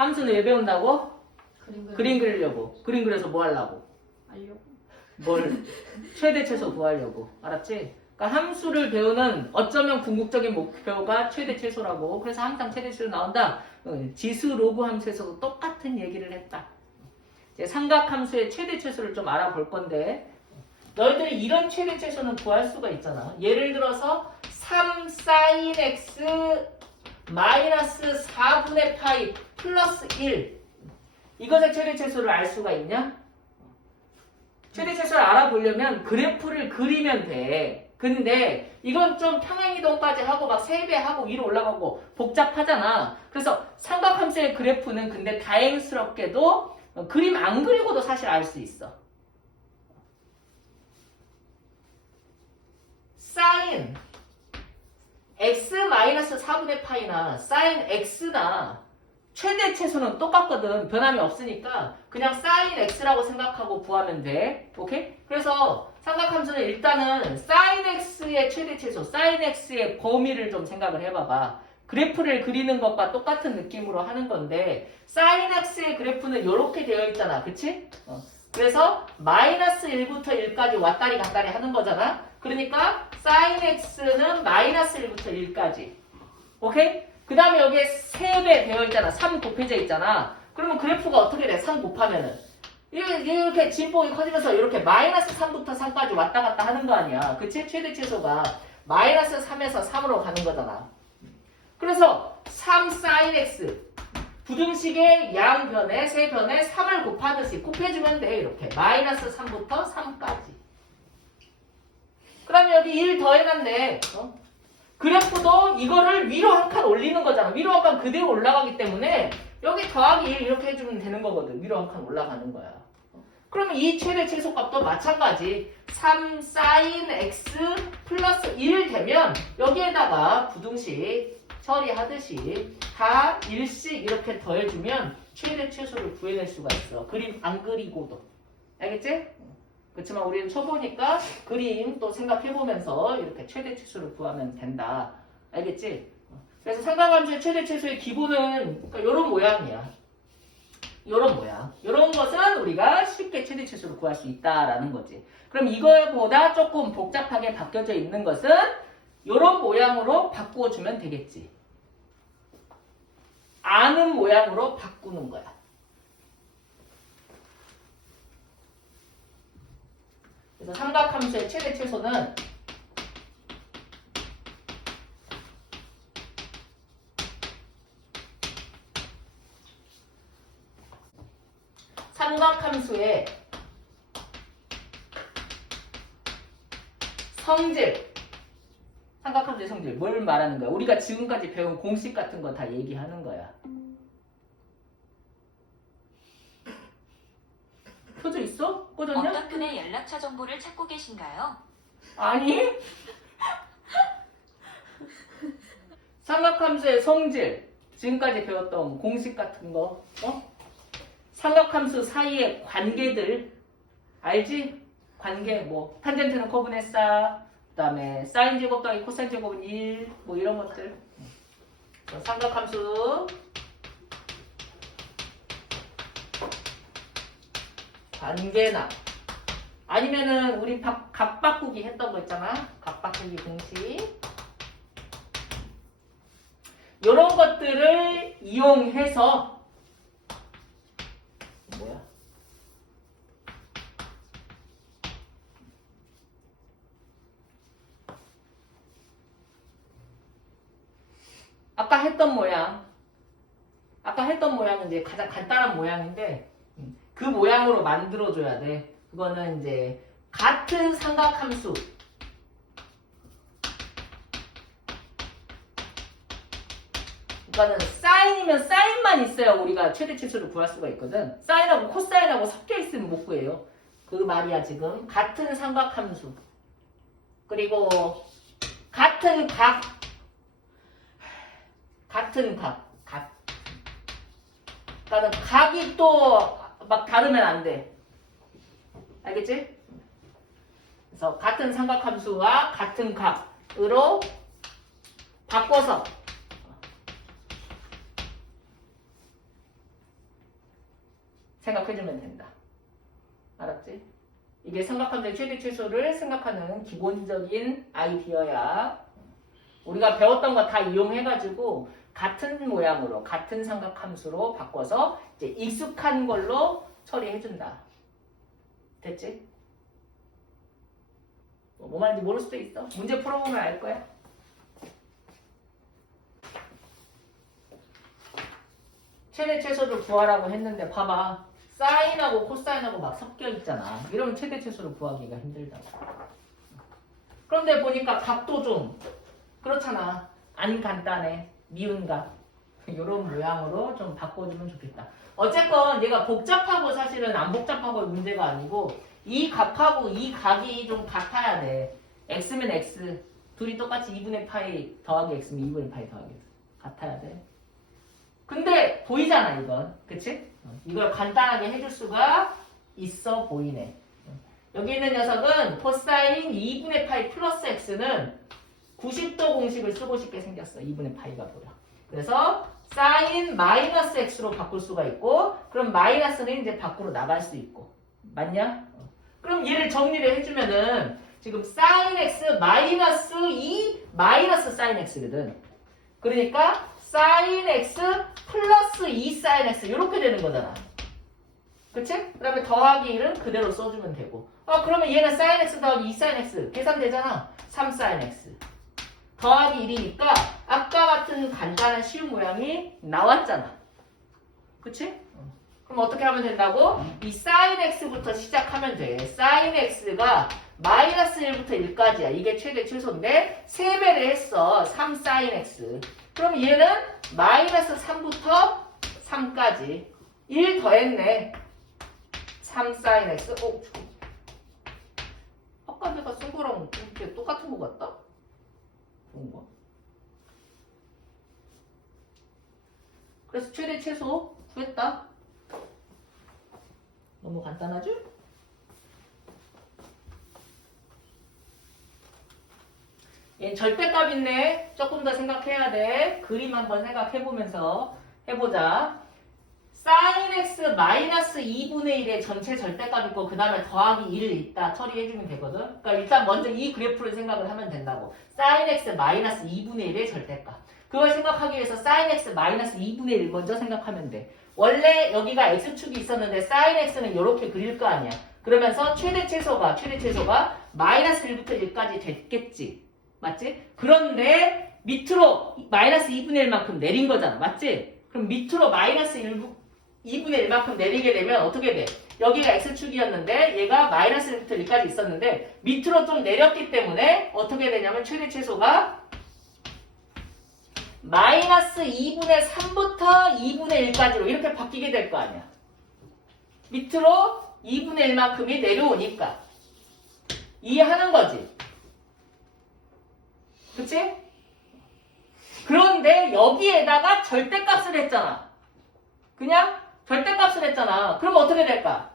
함수는 왜 배운다고? 그림 그림 그리려고. 그림 그려서 뭐 하려고? 알려고. 뭘? 최대 최소 구하려고. 알았지? 그러니까 함수를 배우는 어쩌면 궁극적인 목표가 최대 최소라고. 그래서 항상 최대 최소 나온다. 지수 로그 함수에서도 똑같은 얘기를 했다. 이제 삼각함수의 최대 최소를 좀 알아볼 건데 너희들이 이런 최대 최소는 구할 수가 있잖아. 예를 들어서 3 sin x 마이너스 4분의 파이 플러스 1 이것의 최대 최소를 알 수가 있냐? 최대 최소를 알아보려면 그래프를 그리면 돼. 근데 이건 좀 평행이동까지 하고 막 3배 하고 위로 올라가고 복잡하잖아. 그래서 삼각함수의 그래프는 근데 다행스럽게도 그림 안 그리고도 사실 알 수 있어. sin x-4분의 파이나 sin x나 최대 최소는 똑같거든. 변함이 없으니까 그냥 sin x라고 생각하고 구하면 돼. 오케이? 그래서 삼각함수는 일단은 sin x의 최대 최소, sin x의 범위를 좀 생각을 해봐봐. 그래프를 그리는 것과 똑같은 느낌으로 하는 건데 sin x의 그래프는 이렇게 되어 있잖아. 그치? 그래서 마이너스 1부터 1까지 왔다리 갔다리 하는 거잖아. 그러니까 sin x는 마이너스 1부터 1까지. 오케이? 그 다음에 여기에 3배 되어 있잖아. 3 곱해져 있잖아. 그러면 그래프가 어떻게 돼? 3 곱하면은. 이렇게 진폭이 커지면서 이렇게 마이너스 3부터 3까지 왔다 갔다 하는 거 아니야. 그치? 최대 최소가 마이너스 3에서 3으로 가는 거잖아. 그래서 3 sin x. 부등식의 양변에 세변에 3을 곱하듯이 곱해주면 돼. 이렇게. 마이너스 3부터 3까지. 그 다음에 여기 1 더해놨네. 그래프도 이거를 위로 한 칸 올리는 거잖아. 위로 한 칸 그대로 올라가기 때문에 여기 더하기 1 이렇게 해주면 되는 거거든. 위로 한 칸 올라가는 거야. 그러면 이 최대 최소값도 마찬가지. 3 sin x 플러스 1 되면 여기에다가 부등식 처리하듯이 다 1씩 이렇게 더해주면 최대 최소를 구해낼 수가 있어. 그림 안 그리고도. 알겠지? 그렇지만 우리는 초보니까 그림 또 생각해보면서 이렇게 최대 최소를 구하면 된다. 알겠지? 그래서 삼각함수의 최대 최소의 기본은 그러니까 이런 모양이야. 이런 모양. 이런 것은 우리가 쉽게 최대 최소를 구할 수 있다라는 거지. 그럼 이거보다 조금 복잡하게 바뀌어져 있는 것은 이런 모양으로 바꾸어주면 되겠지. 아는 모양으로 바꾸는 거야. 그래서 삼각함수의 최대 최소는 삼각함수의 성질, 삼각함수의 성질 뭘 말하는 거야? 우리가 지금까지 배운 공식 같은 거 다 얘기하는 거야. 켜져 있어? 꺼졌냐? 어떤 분의 연락처 정보를 찾고 계신가요? 아니? 삼각함수의 성질 지금까지 배웠던 공식 같은 거 삼각함수 사이의 관계들 알지? 관계 뭐 탄젠트는 커브네 싸 그다음에 사인 제곱 더하기 코사인 제곱은 1 뭐 이런 것들 삼각함수 관계나 아니면은 우리 각 바꾸기 했던 거 있잖아. 각 바꾸기 공식 이런 것들을 이용해서 뭐야? 아까 했던 모양은 이제 가장 간단한 모양인데 그 모양으로 만들어줘야 돼. 그거는 이제 같은 삼각함수 그러니까는 사인이면 사인만 있어야 우리가 최대 최소를 구할 수가 있거든. 사인하고 코사인하고 섞여 있으면 못 구해요. 그 말이야 지금. 같은 삼각함수 그리고 같은 각 그러니까 각이 또 막 다르면 안 돼. 알겠지? 그래서 같은 삼각함수와 같은 각으로 바꿔서 생각해주면 된다. 알았지? 이게 삼각함수의 최대 최소를 생각하는 기본적인 아이디어야. 우리가 배웠던 거 다 이용해가지고 같은 모양으로 같은 삼각함수로 바꿔서 이제 익숙한 걸로 처리해준다. 됐지? 뭐 말인지 모를 수도 있어. 문제 풀어보면 알 거야. 최대 최소를 구하라고 했는데 봐봐. 사인하고 코사인하고 막 섞여 있잖아. 이러면 최대 최소를 구하기가 힘들다고. 그런데 보니까 각도 좀 그렇잖아. 안 간단해. 미운각. 이런 모양으로 좀 바꿔주면 좋겠다. 어쨌건 얘가 복잡하고 사실은 안 복잡하고 문제가 아니고 이 각하고 이 각이 좀 같아야 돼. x면 x. 둘이 똑같이 2분의 파이 더하기 x면 2분의 파이 더하기 x. 같아야 돼. 근데 보이잖아 이건. 그치? 이걸 간단하게 해줄 수가 있어 보이네. 여기 있는 녀석은 코사인 2분의 파이 플러스 x는 90도 공식을 쓰고 싶게 생겼어. 2분의 파이가 보여. 그래서 사인 마이너스 x로 바꿀 수가 있고 그럼 마이너스는 이제 밖으로 나갈 수 있고. 맞냐? 그럼 얘를 정리를 해주면은 지금 사인 x 마이너스 2 마이너스 사인 x거든. 그러니까 사인 x 플러스 2 사인 x 이렇게 되는 거잖아. 그치? 그 다음에 더하기 1은 그대로 써주면 되고 그러면 얘는 사인 x 더하기 2 사인 x 계산되잖아. 3 사인 x 더하기 1이니까 아까 같은 간단한 쉬운 모양이 나왔잖아. 그치? 그럼 어떻게 하면 된다고? 이 사인 x부터 시작하면 돼. 사인 x가 마이너스 1부터 1까지야. 이게 최대 최소인데 3배를 했어. 3 사인 x. 그럼 얘는 마이너스 3부터 3까지 1 더했네. 3 사인 x. 아까 내가 쓴 거랑 이렇게 똑같은 거 같다? 좋은 거. 그래서 최대 최소 구했다. 너무 간단하죠? 얘 절대값인데 조금 더 생각해야 돼. 그림 한번 생각해보면서 해보자. 사인 x 마이너스 2분의 1의 전체 절대값 있고 그 다음에 더하기 1을 있다 처리해주면 되거든. 그러니까 일단 먼저 이 그래프를 생각을 하면 된다고. 사인 x 마이너스 2분의 1의 절대값. 그걸 생각하기 위해서 사인 x 마이너스 2분의 1 먼저 생각하면 돼. 원래 여기가 x축이 있었는데 사인 x는 이렇게 그릴 거 아니야. 그러면서 최대 최소가 마이너스 1부터 1까지 됐겠지. 맞지? 그런데 밑으로 마이너스 2분의 1만큼 내린 거잖아. 맞지? 그럼 밑으로 마이너스 2분의 1만큼 내리게 되면 어떻게 돼? 여기가 x축이었는데 얘가 마이너스 1부터 1까지 있었는데 밑으로 좀 내렸기 때문에 어떻게 되냐면 최대 최소가 마이너스 2분의 3부터 2분의 1까지로 이렇게 바뀌게 될 거 아니야. 밑으로 2분의 1만큼이 내려오니까 이해하는 거지. 그치? 그런데 여기에다가 절대값을 했잖아. 그냥 절대값을 했잖아. 그럼 어떻게 될까?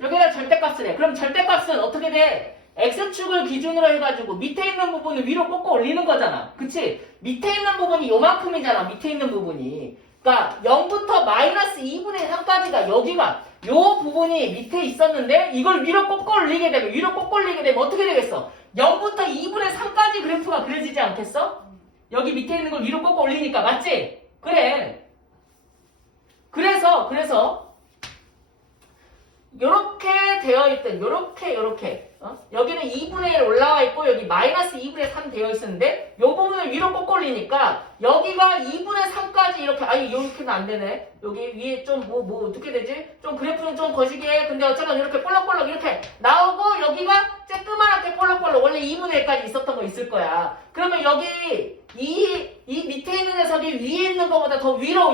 여기다 절대값을 해. 그럼 절대값은 어떻게 돼? x축을 기준으로 해가지고 밑에 있는 부분을 위로 꺾어 올리는 거잖아. 그치? 밑에 있는 부분이 요만큼이잖아. 밑에 있는 부분이. 그러니까 0부터 마이너스 2분의 3까지가 여기가 요 부분이 밑에 있었는데 이걸 위로 꺾어 올리게 되면 어떻게 되겠어? 0부터 2분의 3까지 그래프가 그려지지 않겠어? 여기 밑에 있는 걸 위로 꺾어 올리니까 맞지? 그래. 그래서 요렇게 되어 있던 요렇게 여기는 2분의 1 올라와 있고 여기 마이너스 2분의 3 되어 있었는데 요 부분을 위로 꺾어 올리니까 여기가 2분의 3까지 이렇게 이렇게는 안 되네. 여기 위에 좀 뭐 어떻게 되지? 좀 그래프는 좀 거시기해. 근데 어쨌든 이렇게 볼록볼록 이렇게 나오고 여기가 쬐끄만하게 볼록볼록 원래 2분의 1까지 있었던 거 있을 거야. 그러면 여기 이 밑에 있는 녀석이 위에 있는 것보다 더 위로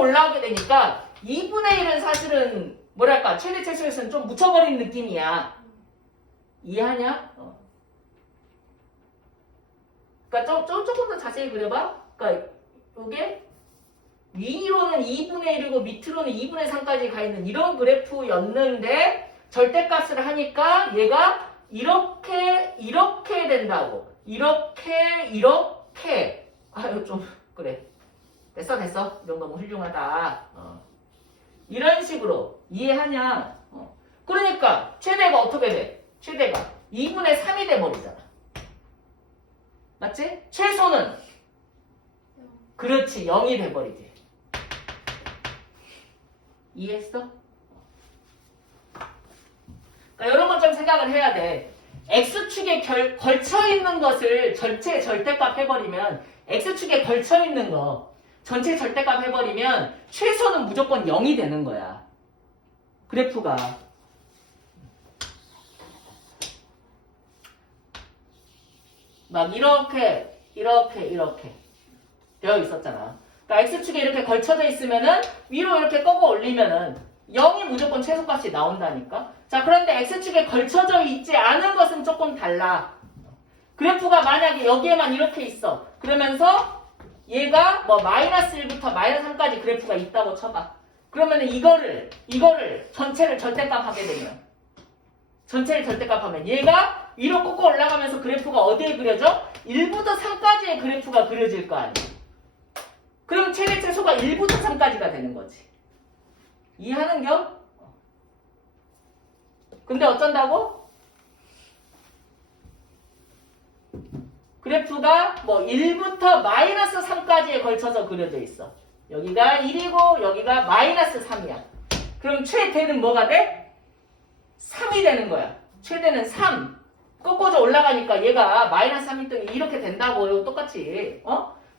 올라오게 되니까 2분의 1은 사실은 뭐랄까 최대 최소에서는 좀 묻혀버린 느낌이야. 이해하냐? 그러니까 조금 더 자세히 그려봐. 그러니까 이게 위로는 2분의 1이고 밑으로는 2분의 3까지 가 있는 이런 그래프였는데 절대값을 하니까 얘가 이렇게 된다고. 이렇게 좀 그래. 됐어. 이 정도면 훌륭하다. 이런 식으로 이해하냐? 그러니까 최대가 어떻게 돼? 최대가 2분의 3이 돼버리잖아. 맞지? 최소는 그렇지 0이 돼버리지. 이해했어? 그러니까 이런 것 좀 생각을 해야 돼. X축에 걸쳐있는 것을 전체 절대값 해버리면 X축에 걸쳐있는 거 전체 절대값 해버리면 최소는 무조건 0이 되는 거야. 그래프가. 막 이렇게 되어 있었잖아. 그러니까 X축에 이렇게 걸쳐져 있으면은 위로 이렇게 꺾어 올리면은 0이 무조건 최소값이 나온다니까. 자, 그런데 X축에 걸쳐져 있지 않은 것은 조금 달라. 그래프가 만약에 여기에만 이렇게 있어. 그러면서 얘가 뭐 마이너스 1부터 마이너스 3까지 그래프가 있다고 쳐봐. 그러면은 이거를 전체를 절대값 하게 되면 전체를 절대값 하면 얘가 위로 꺾어 올라가면서 그래프가 어디에 그려져? 1부터 3까지의 그래프가 그려질 거 아니야. 그럼 최대 최소가 1부터 3까지가 되는 거지. 이해하는겨? 근데 어쩐다고? 그래프가 뭐 1부터 마이너스 3까지에 걸쳐서 그려져 있어. 여기가 1이고 여기가 마이너스 3이야. 그럼 최대는 뭐가 돼? 3이 되는 거야. 최대는 3. 꺾어져 올라가니까 얘가 마이너스 3이더니 이렇게 된다고. 똑같이.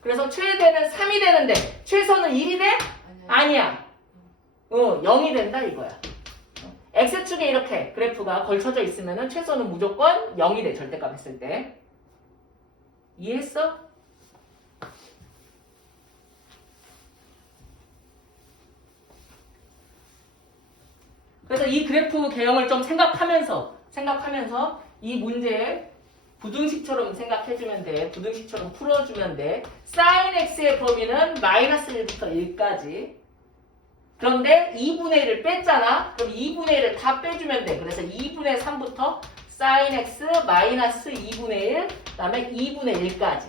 그래서 최대는 3이 되는데 최소는 1이 돼? 아니야. 0이 된다 이거야. X축에 이렇게 그래프가 걸쳐져 있으면 최소는 무조건 0이 돼. 절대값 했을 때. 이해했어? 그래서 이 그래프 개형을 좀 생각하면서 이 문제 부등식처럼 생각해주면 돼. 부등식처럼 풀어주면 돼. sin x의 범위는 마이너스 1부터 1까지. 그런데 2분의 1을 뺐잖아. 그럼 2분의 1을 다 빼주면 돼. 그래서 2분의 3부터 sin x 마이너스 2분의 1, 그 다음에 2분의 1까지.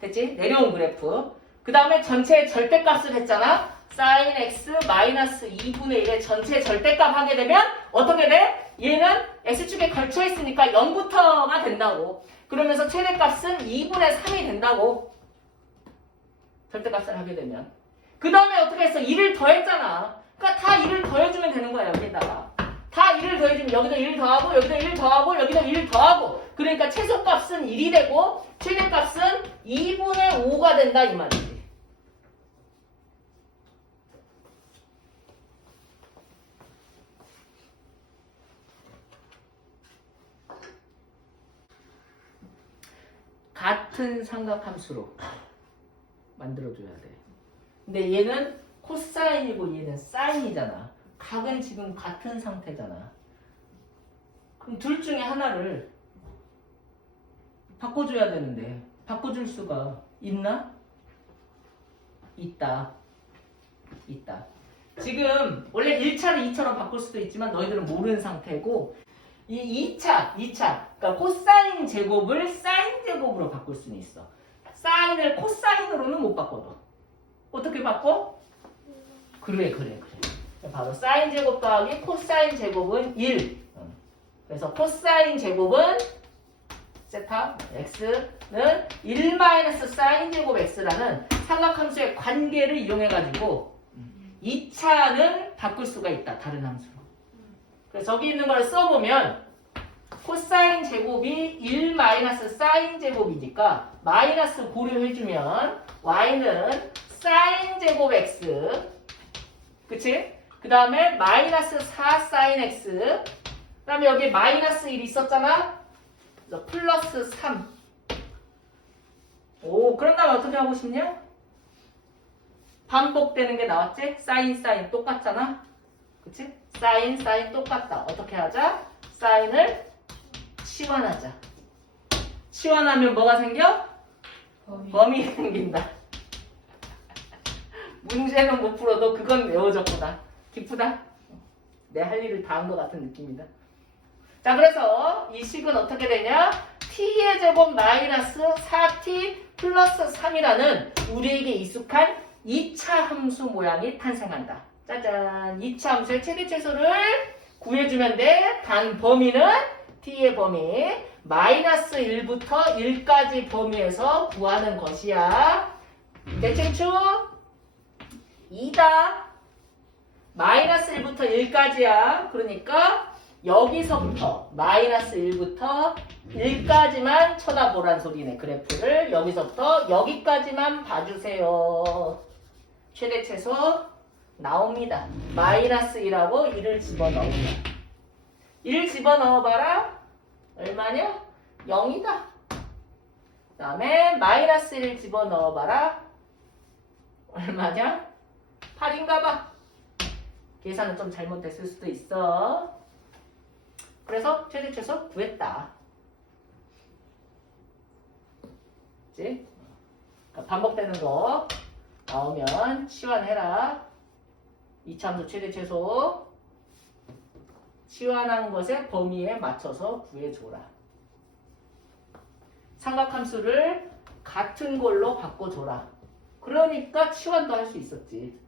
됐지? 내려온 그래프. 그 다음에 전체 절대값을 했잖아. sin x 마이너스 2분의 1의 전체 절대값 하게 되면 어떻게 돼? 얘는 x축에 걸쳐 있으니까 0부터가 된다고. 그러면서 최대값은 2분의 3이 된다고. 절대값을 하게 되면. 그 다음에 어떻게 했어? 1을 더했잖아. 그러니까 다 1을 더해주면 되는 거야. 여기다가. 다 1을 더해주면 여기도 1 더하고 여기도 1 더하고 여기도 1 더하고. 그러니까 최소값은 1이 되고 최대값은 2분의 5가 된다 이 말이지. 같은 삼각함수로 만들어줘야 돼. 근데 얘는 코사인이고 얘는 사인이잖아. 각은 지금 같은 상태잖아. 그럼 둘 중에 하나를 바꿔줘야 되는데 바꿔줄 수가 있나? 있다. 지금 원래 1차를 2차로 바꿀 수도 있지만 너희들은 모르는 상태고 이 2차 그러니까 코사인 제곱을 사인 제곱으로 바꿀 수는 있어. 사인을 코사인으로는 못 바꿔도. 어떻게 바꿔? 그래. 바로 사인 제곱 더하기 코사인 제곱은 1. 그래서 코사인 제곱은 세타 x는 1 마이너스 사인 제곱 x라는 삼각함수의 관계를 이용해가지고 2차는 바꿀 수가 있다. 다른 함수로. 그래서 저기 있는 걸 써보면 코사인 제곱이 1 마이너스 사인 제곱이니까 마이너스 고려해주면 y는 사인 제곱 x 그치? 그 다음에 마이너스 4 사인 x 그 다음에 여기 마이너스 1 있었잖아? 플러스 3 오, 그런 다음에 어떻게 하고 싶냐? 반복되는 게 나왔지? 사인 똑같잖아? 그치? 사인 똑같다. 어떻게 하자? 사인을 치환하자. 치환하면 뭐가 생겨? 범위 생긴다. 문제는 못 풀어도 그건 외워졌구나. 기쁘다. 내 할 일을 다 한 것 같은 느낌이다. 자, 그래서 이 식은 어떻게 되냐? t의 제곱 마이너스 4t 플러스 3이라는 우리에게 익숙한 2차 함수 모양이 탄생한다. 짜잔. 2차 함수의 최대 최소를 구해주면 돼. 단 범위는 t의 범위 마이너스 1부터 1까지 범위에서 구하는 것이야. 대칭축 2다. 마이너스 1부터 1까지야. 그러니까 여기서부터 마이너스 1부터 1까지만 쳐다보란 소리네. 그래프를 여기서부터 여기까지만 봐주세요. 최대 최소 나옵니다. 마이너스 1하고 1을 집어넣으면 1 집어넣어봐라. 얼마냐? 0이다. 그 다음에 마이너스 1 집어넣어봐라. 얼마냐? 8인가봐. 계산은 좀 잘못됐을 수도 있어. 그래서 최대 최소 구했다. 그치? 그러니까 반복되는 거 나오면 치환해라. 이참수 최대 최소 치환한 것의 범위에 맞춰서 구해줘라. 삼각함수를 같은 걸로 바꿔줘라. 그러니까 치환도 할 수 있었지.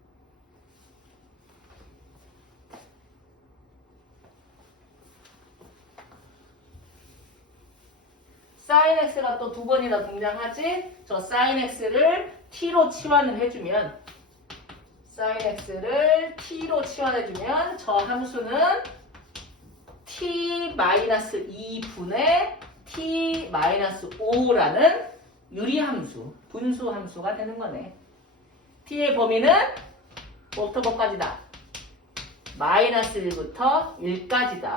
sin x가 또 두 번이나 등장하지? 저 sin x를 t로 치환을 해주면 sin x를 t로 치환해주면 저 함수는 t-2분의 t-5라는 유리함수, 분수함수가 되는 거네. t의 범위는 뭐부터 뭐까지다? 마이너스 1부터 1까지다.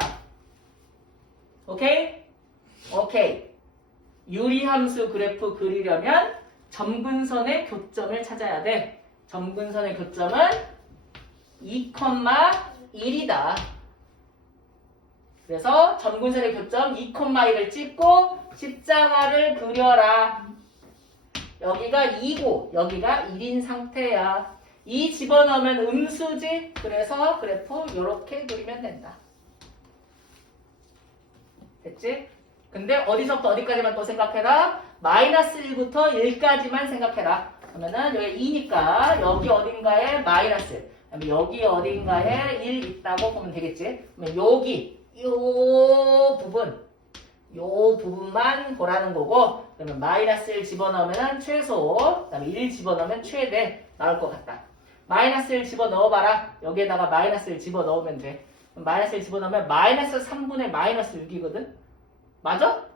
오케이? 오케이. 유리함수 그래프 그리려면 점근선의 교점을 찾아야 돼. 점근선의 교점은 2,1이다. 그래서 점근선의 교점 2,1을 찍고 십자가를 그려라. 여기가 2고 여기가 1인 상태야. 2 집어넣으면 음수지. 그래서 그래프 이렇게 그리면 된다. 됐지? 근데 어디서부터 어디까지만 또 생각해라. 마이너스 1부터 1까지만 생각해라. 그러면은 여기 2니까 여기 어딘가에 마이너스, 그다음에 여기 어딘가에 1 있다고 보면 되겠지. 그러면 여기 요 부분만 보라는 거고, 그러면 마이너스 1 집어넣으면 최소, 그다음에 1 집어넣으면 최대 나올 것 같다. 마이너스 1 집어넣어봐라. 여기에다가 마이너스 1 집어넣으면 돼. 그럼 마이너스 1 집어넣으면 마이너스 3분의 마이너스 6이거든? 맞아?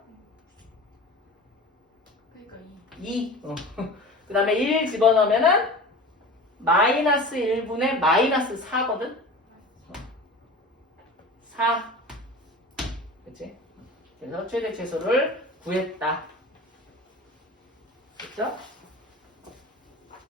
그러니까 2. 그 다음에 1 집어넣으면은 마이너스 1분의 마이너스 4거든? 4. 그치? 그래서 최대 최소를 구했다. 됐죠?